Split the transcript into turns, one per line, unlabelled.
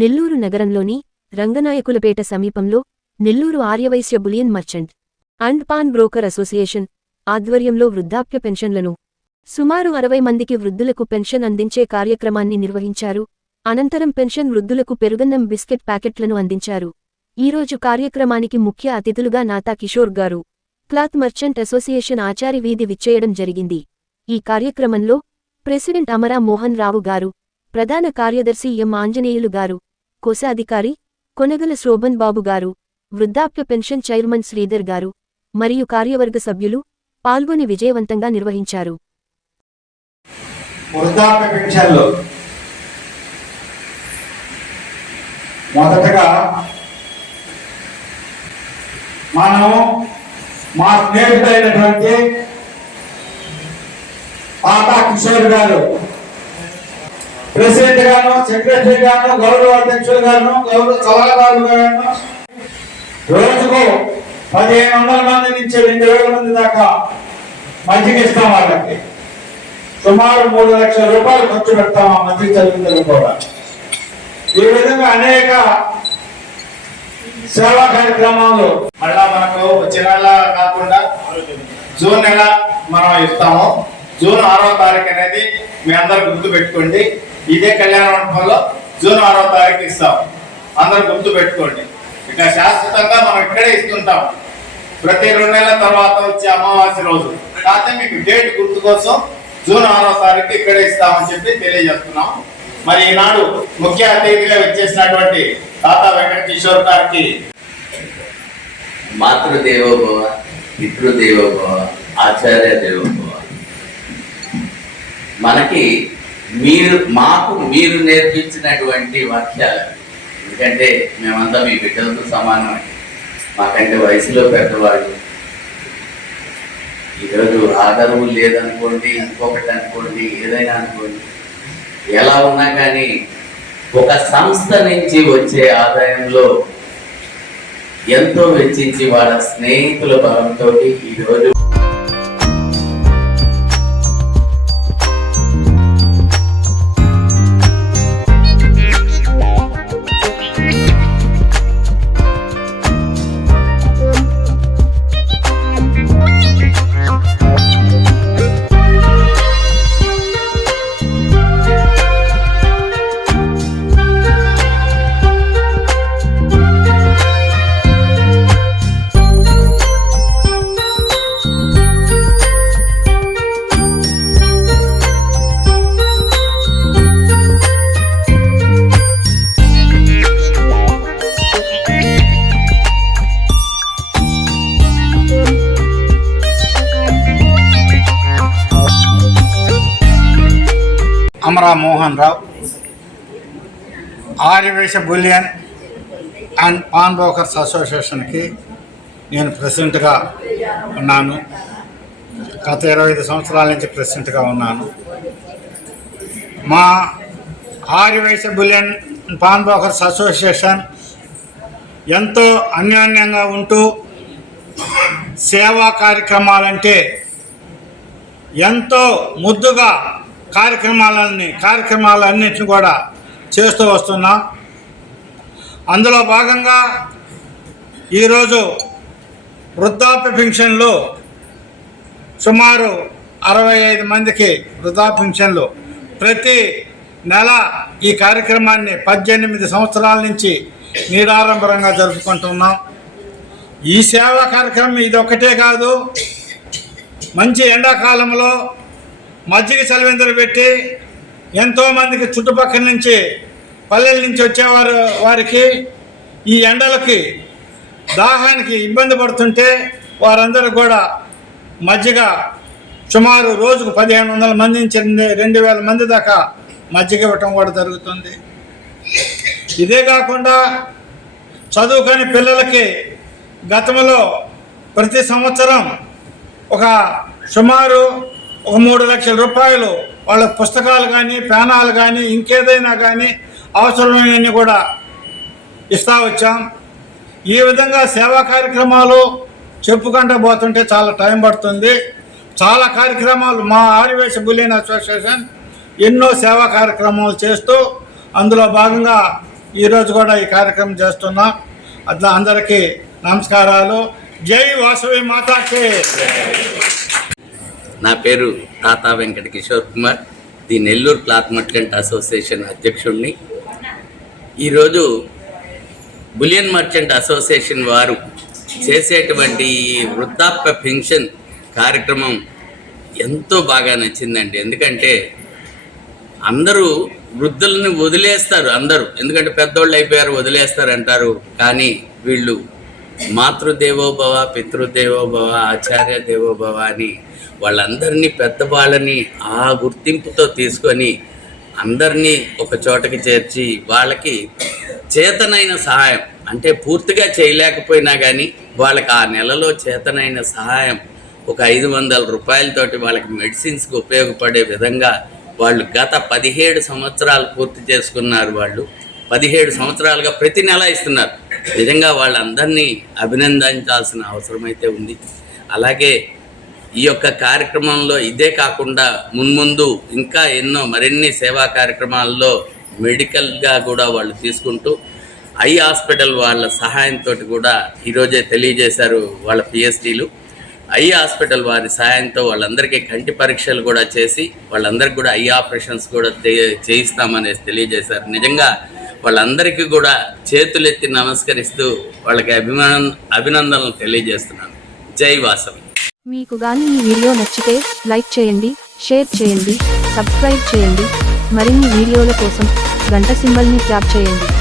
నెల్లూరు నగరంలోని రంగనాయకులపేట సమీపంలో Nellore Aryavysya bullion merchant and pawn broker association ఆధ్వర్యంలో వృద్ధాప్య పెన్షన్లను సుమారు అరవై మందికి వృద్ధులకు పెన్షన్ అందించే కార్యక్రమాన్ని నిర్వహించారు అనంతరం పెన్షన్ వృద్ధులకు పెరుగన్నం బిస్కెట్ ప్యాకెట్లను అందించారు ఈరోజు కార్యక్రమానికి ముఖ్య అతిథులుగా నాతా కిషోర్ గారు క్లాత్ మర్చెంట్ అసోసియేషన్ ఆచారి వీధి విచ్చేయడం జరిగింది ఈ కార్యక్రమంలో ప్రెసిడెంట్ అమరా మోహన్ రావు గారు ప్రధాన కార్యదర్శి ఎం ఆంజనేయులు గారు కోశాధికారి కొనగల శోభన్ బాబు గారు వృద్ధాప్య పెన్షన్ చైర్మన్ శ్రీధర్ గారు మరియు కార్యవర్గ సభ్యులు పాల్గొని విజయవంతంగా నిర్వహించారు
మొదటగా మనం మా కిషోర్ గారు ప్రెసిడెంట్ గాను సెక్రటరీ గాను గౌరవ అధ్యక్షులు గాను గౌరవ సలహాదారు గాను రోజుకు పదిహేను వందల మంది నుంచి రెండు వేల మంది దాకా మజ్జిగ ఇస్తాం వాళ్ళకి సుమారు మూడు లక్షల రూపాయలు ఖర్చు పెడతాం ఆ మధ్య చదువుతులు కూడా ఈ విధంగా అనేక సేవా కార్యక్రమాలు
మళ్ళా మనకు వచ్చే నెల కాకుండా జూన్ నెల మనం ఇస్తాము జూన్ ఆరో తారీఖు అనేది మీ అందరు గుర్తు పెట్టుకోండి ఇదే కళ్యాణ మండపంలో జూన్ ఆరో తారీఖు ఇస్తాం అందరు గుర్తు పెట్టుకోండి ఇక శాశ్వతంగా మనం ఇక్కడే ఇస్తుంటాం ప్రతి రెండు నెలల తర్వాత వచ్చే అమావాస్య రోజు కాకపోతే మీకు డేట్ గుర్తు కోసం జూన్ ఆరో తారీఖు ఇక్కడే ఇస్తామని చెప్పి తెలియజేస్తున్నాం మరి ఈనాడు ముఖ్య అతిథిగా వచ్చేసినటువంటి తాత వెంకట కిషోర్ గారికి
మాతృదేవోభవ పితృదేవోభవ ఆచార్య దేవోభవ మనకి మీరు మాకు మీరు నేర్పించినటువంటి వాక్యాలు ఎందుకంటే మేమంతా మీ బిడ్డలతో సమానమే మాకంటే వయసులో పెద్దవాళ్ళు ఈరోజు ఆదరవు లేదనుకోండి ఇంకొకటి అనుకోండి ఏదైనా అనుకోండి ఎలా ఉన్నా కానీ ఒక సంస్థ నుంచి వచ్చే ఆదాయంలో ఎంతో వెచ్చించి వాళ్ళ స్నేహితుల బలంతో ఈరోజు
రామరా Mohan Rao Aryavysya bullion and pawn brokers అసోసియేషన్కి నేను ప్రెసిడెంట్గా ఉన్నాను గత ఇరవై ఐదు సంవత్సరాల నుంచి ప్రెసిడెంట్గా ఉన్నాను మా Aryavysya bullion pawn brokers association ఎంతో అన్యోన్యంగా ఉంటూ సేవా కార్యక్రమాలంటే ఎంతో ముద్దుగా కార్యక్రమాలన్నీ కార్యక్రమాలన్నింటినీ కూడా చేస్తూ వస్తున్నాం అందులో భాగంగా ఈరోజు వృద్ధాప్య పెన్షన్లు సుమారు అరవై ఐదు మందికి వృద్ధా పెన్షన్లు ప్రతి నెల ఈ కార్యక్రమాన్ని పద్దెనిమిది సంవత్సరాల నుంచి నీడారంభరంగా జరుపుకుంటున్నాం ఈ సేవా కార్యక్రమం ఇది ఒకటే కాదు మంచి ఎండాకాలంలో మజ్జిగ చలవెందులు పెట్టి ఎంతోమందికి చుట్టుపక్కల నుంచి పల్లెల నుంచి వచ్చేవారు వారికి ఈ ఎండలకి దాహానికి ఇబ్బంది పడుతుంటే వారందరూ కూడా మజ్జిగ సుమారు రోజుకు పదిహేను వందల మంది నుంచి రెండు వేల మంది దాకా మజ్జిగ ఇవ్వటం కూడా జరుగుతుంది ఇదే కాకుండా చదువుకొని పిల్లలకి గతంలో ప్రతి సంవత్సరం ఒక సుమారు ఒక మూడు లక్షల రూపాయలు వాళ్ళ పుస్తకాలు కానీ పేనాలు కానీ ఇంకేదైనా కానీ అవసరమైనవన్నీ కూడా ఇస్తా వచ్చాం ఈ విధంగా సేవా కార్యక్రమాలు చెప్పుకుంటూ పోతుంటే చాలా టైం పడుతుంది చాలా కార్యక్రమాలు మా ఆరివేశ బులియన్ అసోసియేషన్ ఎన్నో సేవా కార్యక్రమాలు చేస్తూ అందులో భాగంగా ఈరోజు కూడా ఈ కార్యక్రమం చేస్తున్నాం అట్లా అందరికీ నమస్కారాలు జై వాసవి మాతాకి
నా పేరు Tata Venkata Kishore Kumar the Nellore cloth merchant association అధ్యక్షుడిని ఈరోజు బులియన్ మర్చెంట్ అసోసియేషన్ వారు చేసేటువంటి వృద్ధాప్య పెన్షన్ కార్యక్రమం ఎంతో బాగా నచ్చిందండి ఎందుకంటే అందరూ వృద్ధులను వదిలేస్తారు అందరూ ఎందుకంటే పెద్దోళ్ళు అయిపోయారు వదిలేస్తారు అంటారు కానీ వీళ్ళు మాతృదేవోభవ పితృదేవోభవ ఆచార్య దేవోభవ అని వాళ్ళందరినీ పెద్ద వాళ్ళని ఆ గుర్తింపుతో తీసుకొని అందరినీ ఒక చోటకి చేర్చి వాళ్ళకి చేతనైన సహాయం అంటే పూర్తిగా చేయలేకపోయినా కానీ వాళ్ళకి ఆ నెలలో చేతనైన సహాయం ఒక ఐదు వందల రూపాయలతోటి వాళ్ళకి మెడిసిన్స్కి ఉపయోగపడే విధంగా వాళ్ళు గత పదిహేడు సంవత్సరాలు పూర్తి చేసుకున్నారు వాళ్ళు పదిహేడు సంవత్సరాలుగా ప్రతి నెల ఇస్తున్నారు నిజంగా వాళ్ళందరినీ అభినందించాల్సిన అవసరం అయితే ఉంది అలాగే ఈ యొక్క కార్యక్రమంలో ఇదే కాకుండా మున్ముందు ఇంకా ఎన్నో మరిన్ని సేవా కార్యక్రమాల్లో మెడికల్గా కూడా వాళ్ళు తీసుకుంటూ ఐ హాస్పిటల్ వాళ్ళ సహాయంతో కూడా ఈరోజే తెలియజేశారు వాళ్ళ పిఎస్డీలు ఐ హాస్పిటల్ వారి సహాయంతో వాళ్ళందరికీ కంటి పరీక్షలు కూడా చేసి వాళ్ళందరికీ కూడా ఐ ఆపరేషన్స్ కూడా చేయిస్తామనేసి తెలియజేశారు నిజంగా వాళ్ళందరికీ కూడా చేతులెత్తి నమస్కరిస్తూ వాళ్ళకి అభిమానం అభినందనలు తెలియజేస్తున్నాను జై వాసవి
మీకు కానీ ఈ వీడియో నచ్చితే లైక్ చేయండి షేర్ చేయండి సబ్స్క్రైబ్ చేయండి మరిన్ని వీడియోల కోసం గంట సింబల్ని ట్యాప్ చేయండి